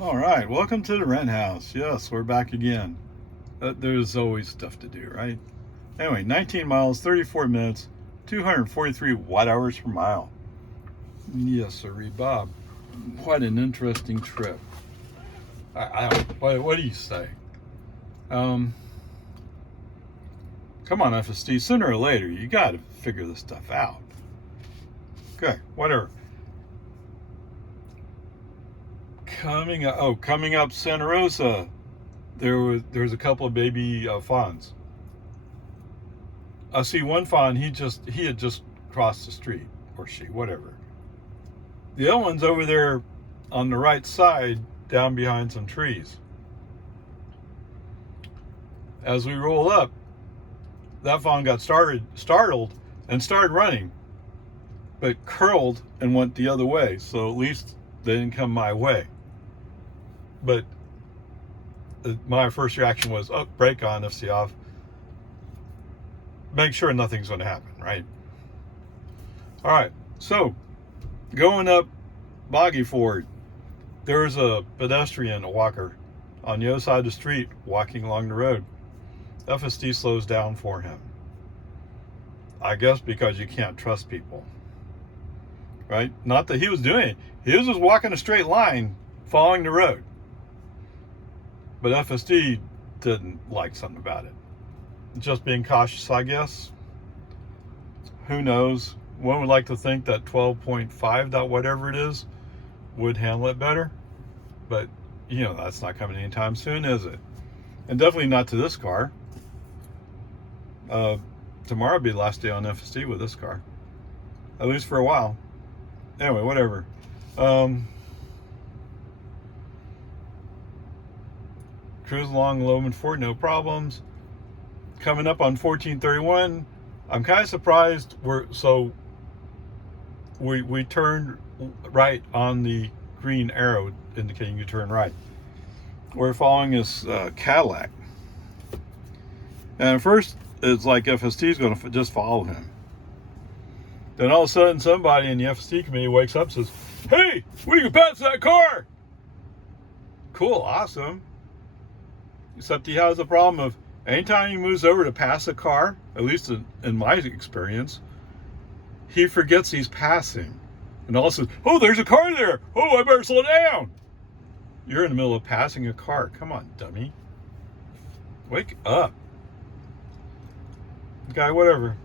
All right, welcome to the rent house. Yes, we're back again. There's always stuff to do, right? Anyway, 19 miles, 34 minutes, 243 watt hours per mile. Yes, sir, Bob. What an interesting trip. What do you say? Come on, FSD. Sooner or later, you got to figure this stuff out. Okay, whatever. Coming up Santa Rosa, there's a couple of baby fawns. I see one fawn. He had just crossed the street, or she, whatever. The other one's over there on the right side, down behind some trees. As we roll up, that fawn got startled, and started running, but curled and went the other way. So at least they didn't come my way. But my first reaction was, brake on, FSD off. Make sure nothing's going to happen, right? All right, so going up Boggy Ford, there's a pedestrian, a walker, on the other side of the street walking along the road. FSD slows down for him. I guess because you can't trust people, right? Not that he was doing it. He was just walking a straight line, following the road. But FSD didn't like something about it. Just being cautious, I guess. Who knows? One would like to think that 12.5 dot whatever it is would handle it better. But, that's not coming anytime soon, is it? And definitely not to this car. Tomorrow will be the last day on FSD with this car. At least for a while. Anyway, whatever. Cruise along Loman Fort, no problems. Coming up on 1431, I'm kind of surprised. We turned right on the green arrow indicating you turn right. We're following this Cadillac, and at first it's like FSD is going to just follow him. Then all of a sudden, somebody in the FSD committee wakes up and says, "Hey, we can pass that car." Cool, awesome. Except he has a problem of anytime he moves over to pass a car, at least in my experience, he forgets he's passing. And all of a sudden, "Oh, there's a car there. Oh, I better slow down." You're in the middle of passing a car. Come on, dummy. Wake up. Okay, whatever.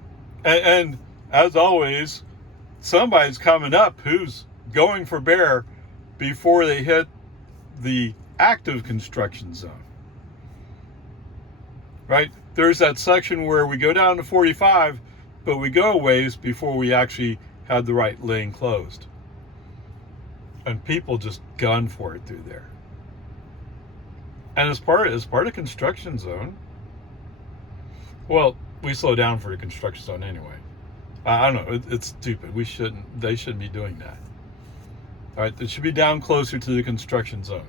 And as always, somebody's coming up who's going for bear before they hit the active construction zone. Right? There's that section where we go down to 45, but we go a ways before we actually had the right lane closed. And people just gun for it through there. And as part of construction zone, well, we slow down for the construction zone anyway. I don't know. It's stupid. They shouldn't be doing that. All right, it should be down closer to the construction zone.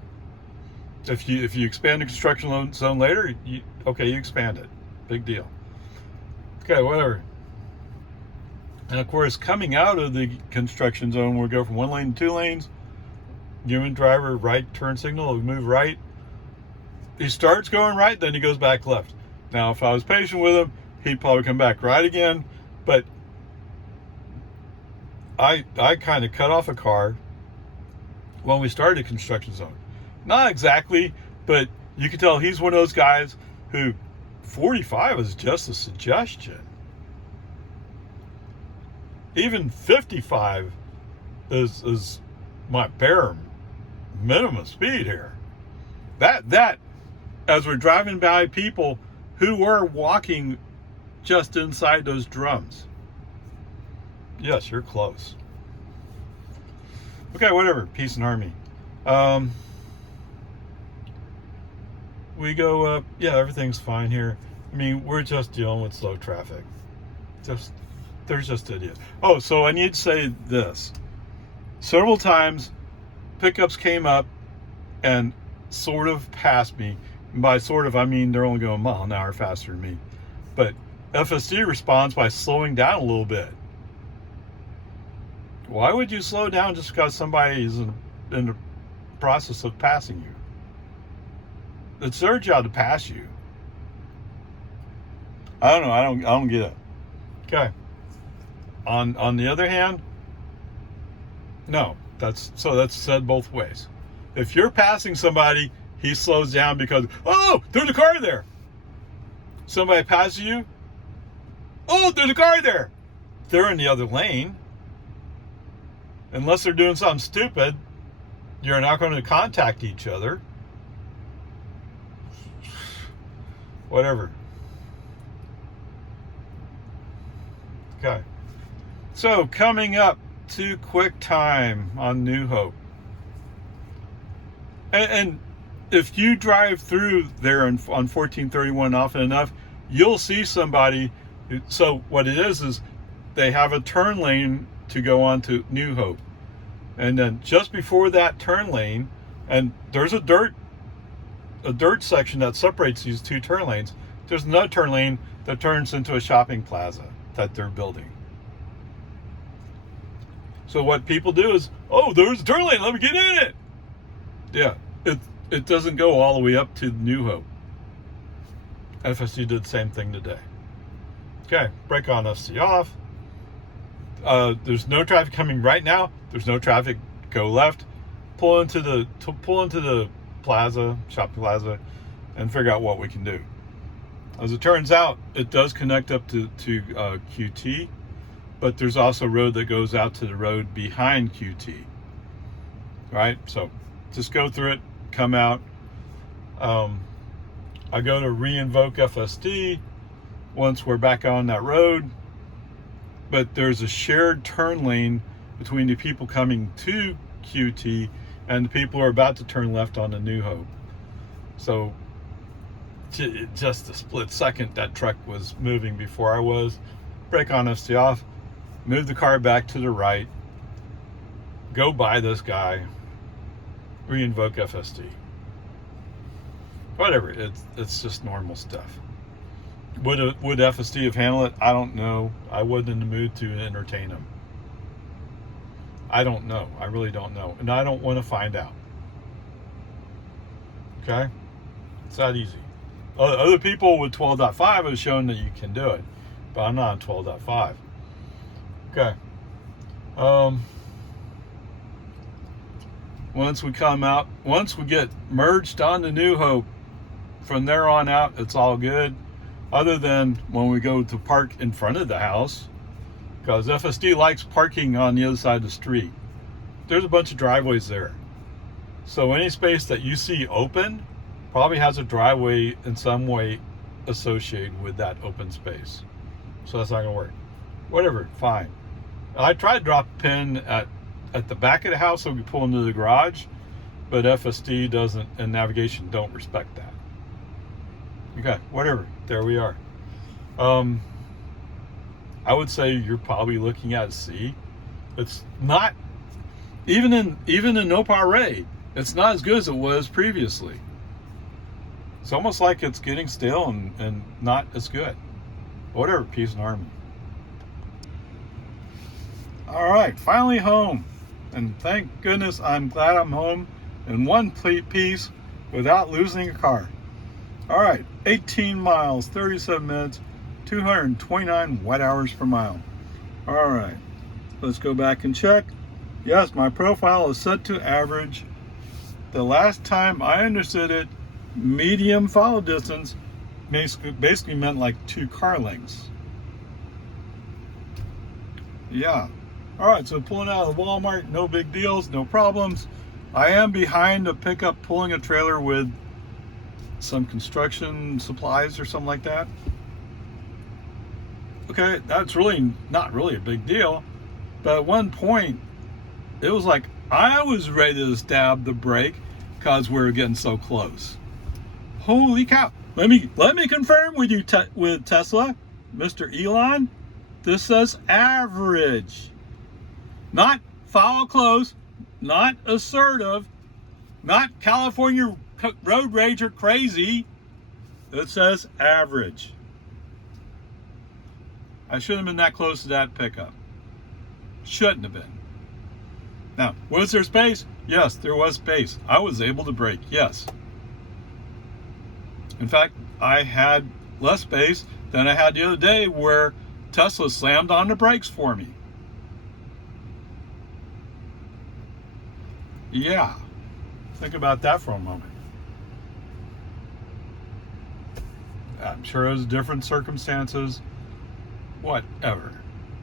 If you expand the construction zone later, you expand it. Big deal. Okay, whatever. And of course, coming out of the construction zone, we'll go from one lane to two lanes. Human driver, right turn signal, we move right. He starts going right, then he goes back left. Now, if I was patient with him, he'd probably come back right again. But I kind of cut off a car when we started the construction zone. Not exactly, but you can tell he's one of those guys who 45 is just a suggestion. Even 55 is my bare minimum speed here. That as we're driving by people who were walking just inside those drums. Yes, you're close. Okay, whatever. Peace and harmony. We go up. Yeah, everything's fine here. I mean, we're just dealing with slow traffic. There's just idiots. Oh, so I need to say this. Several times, pickups came up and sort of passed me. And by sort of, I mean they're only going a mile an hour faster than me. But FSD responds by slowing down a little bit. Why would you slow down just because somebody is in the process of passing you. It's their job to pass you. I don't know. I don't get it. Okay. On the other hand, no. That's said both ways. If you're passing somebody, he slows down because, oh, there's a car there. Somebody passes you, oh, there's a car there. They're in the other lane. Unless they're doing something stupid, you're not going to contact each other. Whatever. Okay. So coming up to QuickTime on New Hope. And if you drive through there on 1431 often enough, you'll see somebody. So what it is they have a turn lane to go on to New Hope. And then just before that turn lane, and there's a dirt section that separates these two turn lanes. There's another turn lane that turns into a shopping plaza that they're building. So what people do is, oh, there's a turn lane, let me get in it. Yeah, it doesn't go all the way up to New Hope. FSD did the same thing today. Okay, brake on, FSD off. There's no traffic coming right now. There's no traffic. Go left. Pull into the plaza, shopping plaza, and figure out what we can do. As it turns out, it does connect up to QT, but there's also a road that goes out to the road behind QT. Right? So just go through it, come out. I go to re-invoke FSD once we're back on that road, but there's a shared turn lane between the people coming to QT and the people who are about to turn left on the New Hope. So just a split second, that truck was moving before I was. Brake on, FSD off, move the car back to the right, go by this guy, re-invoke FSD. Whatever, it's just normal stuff. Would FSD have handled it? I don't know. I wasn't in the mood to entertain him. I don't know. I really don't know. And I don't want to find out. Okay? It's that easy. Other people with 12.5 have shown that you can do it. But I'm not on 12.5. Okay. Once we get merged on the New Hope, from there on out, it's all good. Other than when we go to park in front of the house, because FSD likes parking on the other side of the street. There's a bunch of driveways there. So any space that you see open probably has a driveway in some way associated with that open space. So that's not gonna work. Whatever, fine. I tried to drop a pin at the back of the house so we pull into the garage, but FSD doesn't and navigation don't respect that. Okay, whatever. There we are. I would say you're probably looking at C. It's not even in OpaRay, it's not as good as it was previously. It's almost like it's getting stale and not as good. Whatever, peace and harmony. All right, finally home. And thank goodness I'm glad I'm home in one piece without losing a car. All right, 18 miles, 37 minutes, 229 watt hours per mile. All right, let's go back and check. Yes, my profile is set to average. The last time I understood it, medium follow distance basically meant like 2 car lengths. Yeah. All right, so pulling out of the Walmart, no big deals, no problems. I am behind a pickup pulling a trailer with some construction supplies or something like that. Okay, that's really not really a big deal. But at one point, it was like I was ready to stab the brake because we were getting so close. Holy cow! Let me confirm with you, with Tesla, Mr. Elon. This says average, not follow close, not assertive, not California road rager crazy. It says average. I shouldn't have been that close to that pickup. Shouldn't have been. Now, was there space? Yes, there was space. I was able to brake, yes. In fact, I had less space than I had the other day where Tesla slammed on the brakes for me. Yeah, think about that for a moment. I'm sure it was different circumstances, whatever.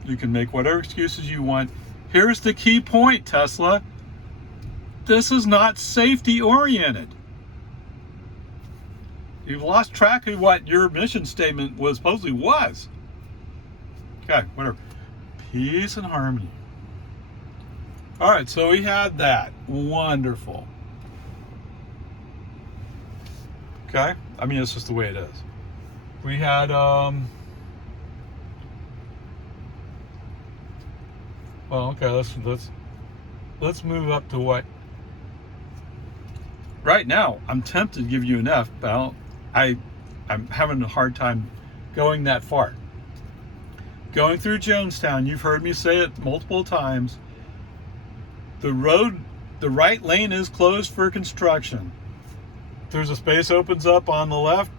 You can make whatever excuses you want. Here's the key point, Tesla. This is not safety oriented. You've lost track of what your mission statement was supposedly was. Okay, whatever. Peace and harmony. All right, so we had that. Wonderful. Okay, I mean, it's just the way it is. We had, well, okay, let's move up to what. Right now, I'm tempted to give you an F, but I'm having a hard time going that far. Going through Jonestown, you've heard me say it multiple times. The right lane is closed for construction. There's a space opens up on the left.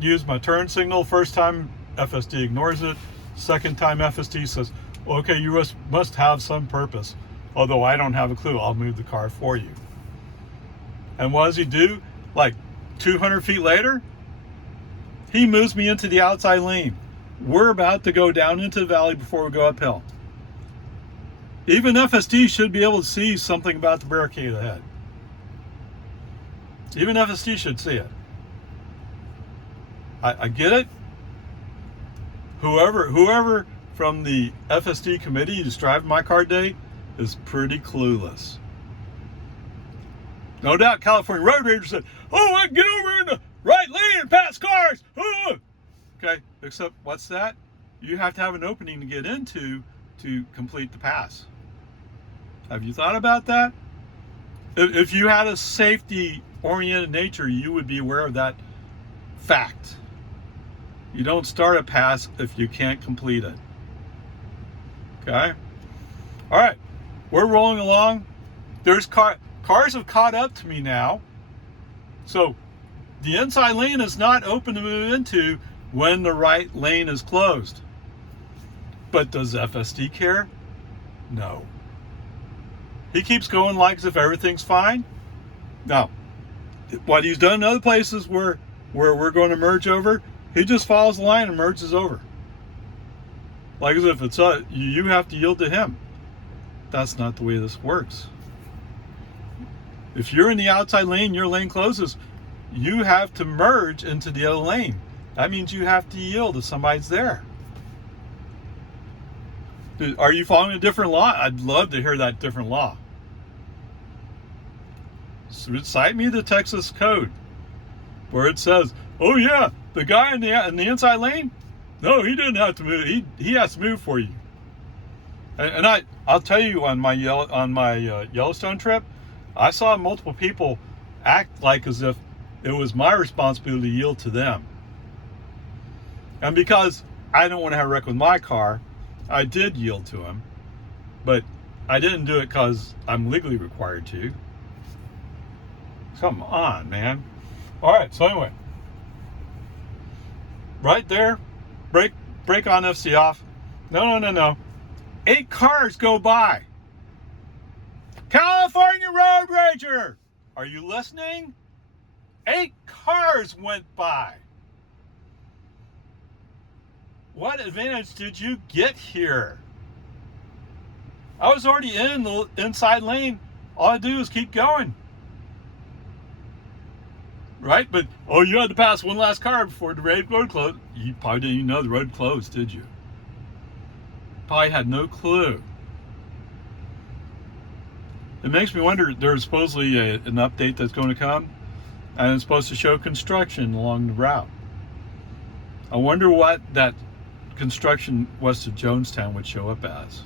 Use my turn signal. First time, FSD ignores it. Second time, FSD says, okay, you must have some purpose. Although I don't have a clue, I'll move the car for you. And what does he do? Like 200 feet later, he moves me into the outside lane. We're about to go down into the valley before we go uphill. Even FSD should be able to see something about the barricade ahead. Even FSD should see it. I get it. Whoever from the FSD committee who's driving my car today is pretty clueless. No doubt California Road Ranger said, oh, I can get over in the right lane and pass cars. Oh. Okay, except what's that? You have to have an opening to get into to complete the pass. Have you thought about that? If you had a safety-oriented nature, you would be aware of that fact. You don't start a pass if you can't complete it. Okay? All right, we're rolling along. There's cars have caught up to me now. So the inside lane is not open to move into when the right lane is closed. But does FSD care? No. He keeps going like as if everything's fine. Now, what he's done in other places where we're going to merge over, he just follows the line and merges over. Like as if it's you have to yield to him. That's not the way this works. If you're in the outside lane, your lane closes, you have to merge into the other lane. That means you have to yield if somebody's there. Are you following a different law? I'd love to hear that different law. So cite me the Texas code where it says, oh yeah, the guy in the inside lane, no, he didn't have to move. He has to move for you. And I'll tell you, on my Yellowstone trip, I saw multiple people act like as if it was my responsibility to yield to them. And because I don't want to have a wreck with my car, I did yield to him, but I didn't do it because I'm legally required to. Come on, man. All right, so anyway, right there, brake on, FC off. No. 8 cars go by. California Road Ranger, are you listening? 8 cars went by. What advantage did you get here? I was already in the inside lane. All I do is keep going. Right? But, oh, you had to pass one last car before the road closed. You probably didn't even know the road closed, did you? Probably had no clue. It makes me wonder, there's supposedly an update that's going to come, and it's supposed to show construction along the route. I wonder what that construction west of Jonestown would show up as.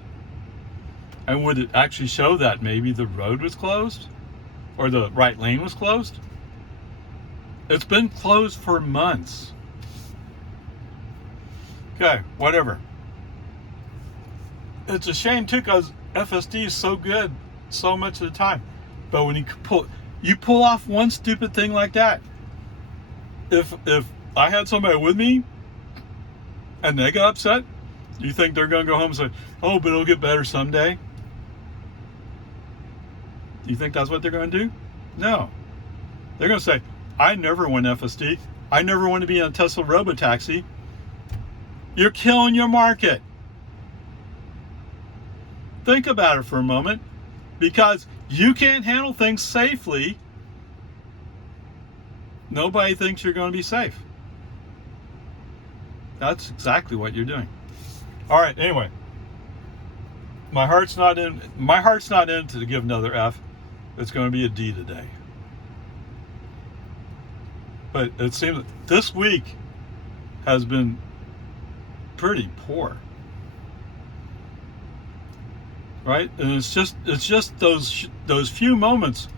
And would it actually show that maybe the road was closed? Or the right lane was closed? It's been closed for months. Okay, whatever. It's a shame too, because FSD is so good so much of the time. But when you pull off one stupid thing like that, if I had somebody with me and they got upset, you think they're going to go home and say, oh, but it'll get better someday? Do you think that's what they're going to do? No. They're going to say, I never want FSD. I never want to be in a Tesla robotaxi. You're killing your market. Think about it for a moment. Because you can't handle things safely, nobody thinks you're going to be safe. That's exactly what you're doing. All right, anyway. My heart's not in to give another F. It's going to be a D today. But it seems that this week has been pretty poor. Right? And it's just those few moments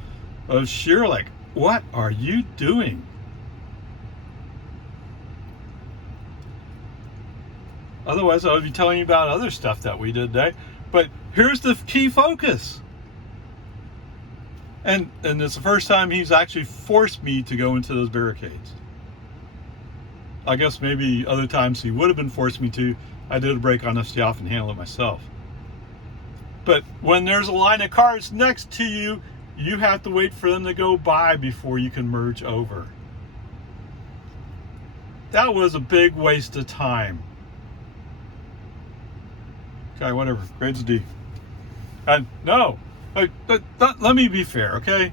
of sheer like, what are you doing? Otherwise, I would be telling you about other stuff that we did today. But here's the key focus. And it's the first time he's actually forced me to go into those barricades. I guess maybe other times he would have been forced me to. I did a break on FSD off and handle it myself. But when there's a line of cars next to you, you have to wait for them to go by before you can merge over. That was a big waste of time. Okay, whatever. Grades D. And no, but let me be fair, okay?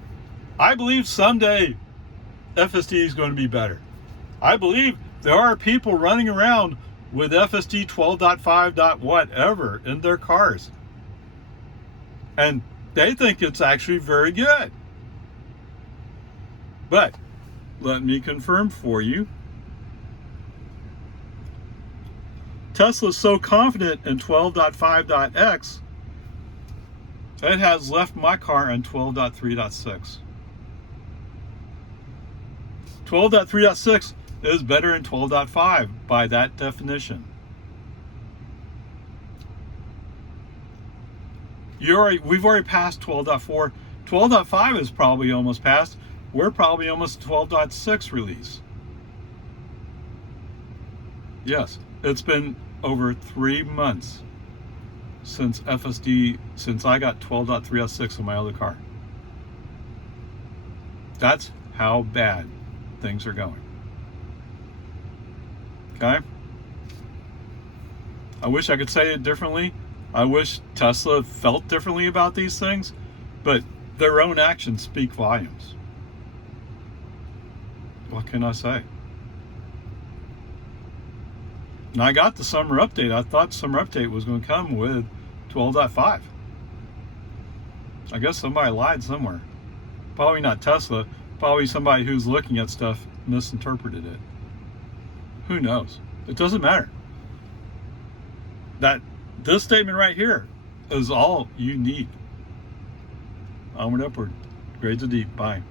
I believe someday FSD is going to be better. I believe there are people running around with FSD 12.5. whatever in their cars. And they think it's actually very good. But let me confirm for you. Tesla's so confident in 12.5.x, it has left my car in 12.3.6. 12.3.6 is better than 12.5 by that definition. We've already passed 12.4. 12.5 is probably almost passed. We're probably almost 12.6 release. Yes, it's been over 3 months since I got 12.3.6 in my other car. That's how bad things are going. Okay? I wish I could say it differently. I wish Tesla felt differently about these things, but their own actions speak volumes. What can I say? And I got the summer update. I thought summer update was going to come with 12.5. I guess somebody lied somewhere. Probably not Tesla. Probably somebody who's looking at stuff misinterpreted it. Who knows? It doesn't matter. This statement right here is all you need. Onward, upward. Grades of D. Bye.